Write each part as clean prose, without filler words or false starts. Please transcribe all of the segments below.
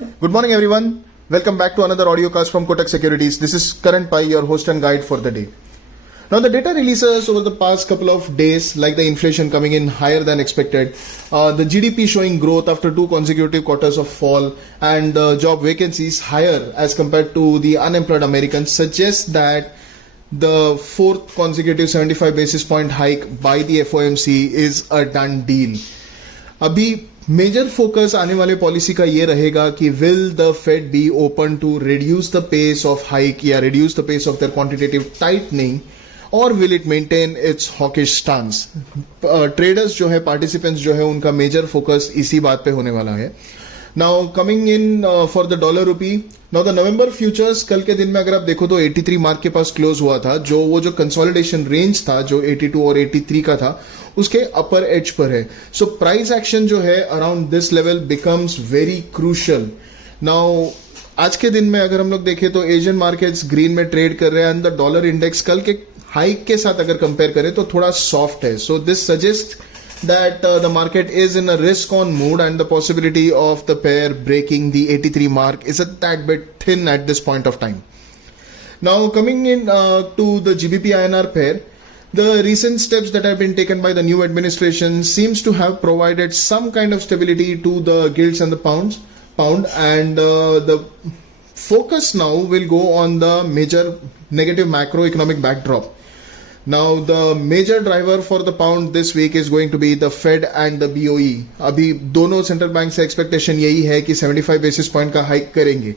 Good morning, everyone. Welcome back to another audio cast from Kotak Securities. This is Karan Pai, your host and guide for the day. Now, the data releases over the past couple of days, like the inflation coming in higher than expected, the GDP showing growth after 2 consecutive quarters of fall, and job vacancies higher as compared to the unemployed Americans, suggests that the fourth consecutive 75 basis point hike by the FOMC is a done deal. अभी major focus आने वाले policy का ये रहेगा कि will the Fed be open to reduce the pace of hike या reduce the pace of their quantitative tightening और will it maintain its hawkish stance. Traders जो है, पार्टिसिपेंट्स जो है, उनका मेजर फोकस इसी बात पे होने वाला है. Now coming in for the dollar रूपी, नाउ द नवंबर फ्यूचर्स कल के दिन में अगर आप देखो तो 83 मार्क के पास क्लोज हुआ था. जो कंसोलिडेशन रेंज था जो 82 और 83 का था उसके अपर एज पर है. सो प्राइस एक्शन जो है around this level becomes very crucial. Now आज के दिन में अगर हम लोग देखें तो एशियन मार्केट्स ग्रीन में ट्रेड कर रहे हैं एंड द डॉलर इंडेक्स कल के हाइक के साथ अगर कंपेयर करें तो थोड़ा सॉफ्ट है. So this suggest that the market is in a risk on mood and the possibility of the pair breaking the 83 mark is a tad bit thin at this point of time. Now coming in to the GBP INR pair, the recent steps that have been taken by the new administration seems to have provided some kind of stability to the gilts and the pound, and the focus now will go on the major negative macroeconomic backdrop. Now the major driver for the pound this week is going to be the Fed and the BOE. अभी दोनों central bank से expectation यही है कि 75 basis point का hike करेंगे.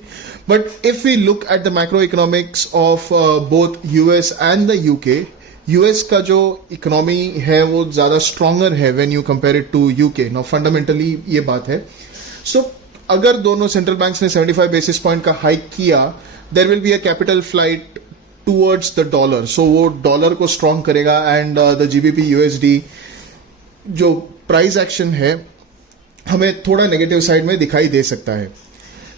But if we look at the macro economics of both US and the UK, US का जो इकोनॉमी है वो ज्यादा स्ट्रॉन्गर है when you compare it to UK. Now fundamentally ये बात है. सो अगर दोनों सेंट्रल बैंक्स ने 75 बेसिस पॉइंट का हाइक किया, there will be a capital flight towards the dollar. So वो डॉलर को स्ट्रॉन्ग करेगा एंड द जीबीपी यूएसडी जो प्राइस एक्शन है हमें थोड़ा नेगेटिव साइड में दिखाई दे सकता है.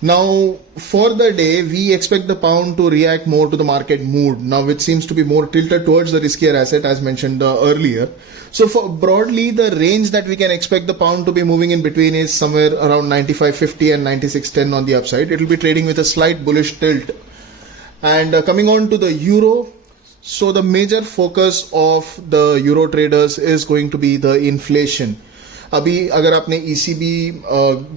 Now for the day we expect the pound to react more to the market mood now which seems to be more tilted towards the riskier asset as mentioned earlier. So for broadly the range that we can expect the pound to be moving in between is somewhere around 95.50 and 96.10 on the upside. It will be trading with a slight bullish tilt. And coming on to the euro, so the major focus of the euro traders is going to be the inflation. अभी अगर आपने ECB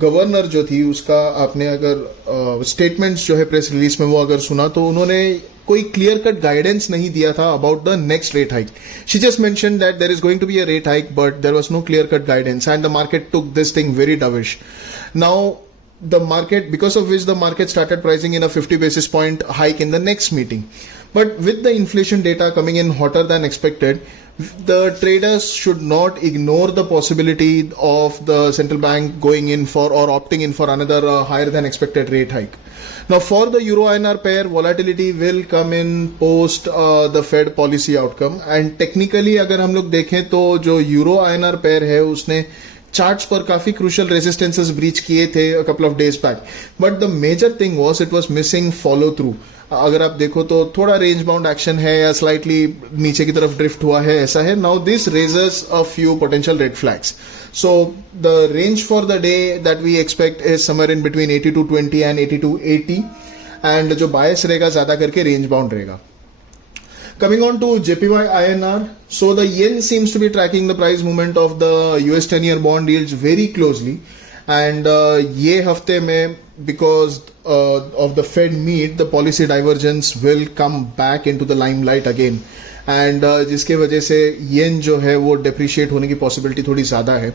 governor जो थी उसका आपने अगर statements जो है प्रेस रिलीज में वो अगर सुना तो उन्होंने कोई क्लियर कट गाइडेंस नहीं दिया था about the next rate hike. She just mention that there is going to be a rate hike but there was no clear cut guidance and the market took this thing very dovish. Now the market, because of which the market started pricing in a 50 basis point hike in the next meeting. But with the inflation data coming in hotter than expected, the traders should not ignore the possibility of the central bank going in for or opting in for another higher than expected rate hike. Now for the euro INR pair, volatility will come in post the Fed policy outcome, and technically अगर हम लोग देखें तो जो euro INR pair है उसने charts पर काफी क्रूशियल रेजिस्टेंसेस ब्रीच किए थे a couple of days back. But the major thing was it was missing follow through. अगर आप देखो तो थोड़ा रेंज बाउंड एक्शन है या स्लाइटली नीचे की तरफ ड्रिफ्ट हुआ है, ऐसा है. Now this raises a few potential red flags. So the range for the day that we expect is somewhere in between 82.20 and 82.80 and जो बायस रहेगा ज्यादा करके रेंज बाउंड रहेगा. Coming on to JPY INR, so the yen seems to be tracking the price movement of the US 10-year bond yields very closely, and ये हफ्ते में because of the Fed meet, the policy divergence will come back into the limelight again, and जिसके वजह से yen जो है वो depreciate होने की possibility थोड़ी ज़्यादा है.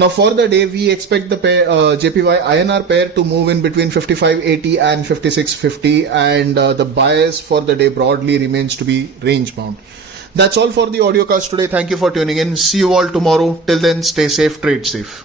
Now for the day we expect the pair, JPY INR pair to move in between 55.80 and 56.50, and the bias for the day broadly remains to be range bound. That's all for the audio cast today. Thank you for tuning in. See you all tomorrow. Till then, stay safe, trade safe.